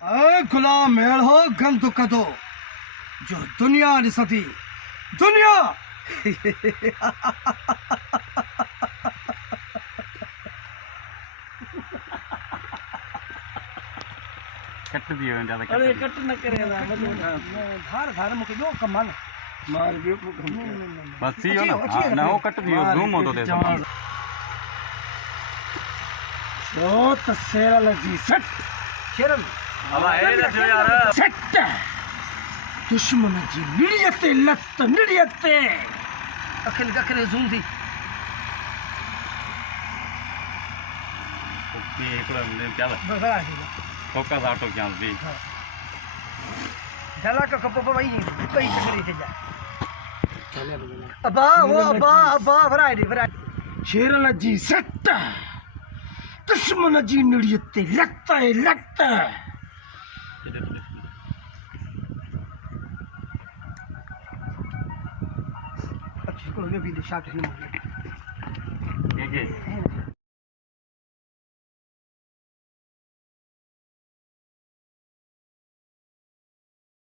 गुलाम mail हो गंद कदो जो दुनिया ॾिसंदी दुनिया कट दियो ज्यादा कट अरे कट न करे धार धार मुके जो कमाल मार बियो बस थियो ना वो कट दियो ज़ूम हो तो दे तो तसेरा लगी सट शेरल अब आए जो यार सट दुश्मन जी निड़ियते लत निड़ियते अखिल गखरे ज़ूम थी ओके एकड़ा ने क्या बड़ा है फोकस आटो क्या भी जला का कप भाई कई चकरी थे जा अब्बा वराइटी शेरल जी सट दुश्मन जी निड़ियते लत लत अच्छी को भी दिशा के के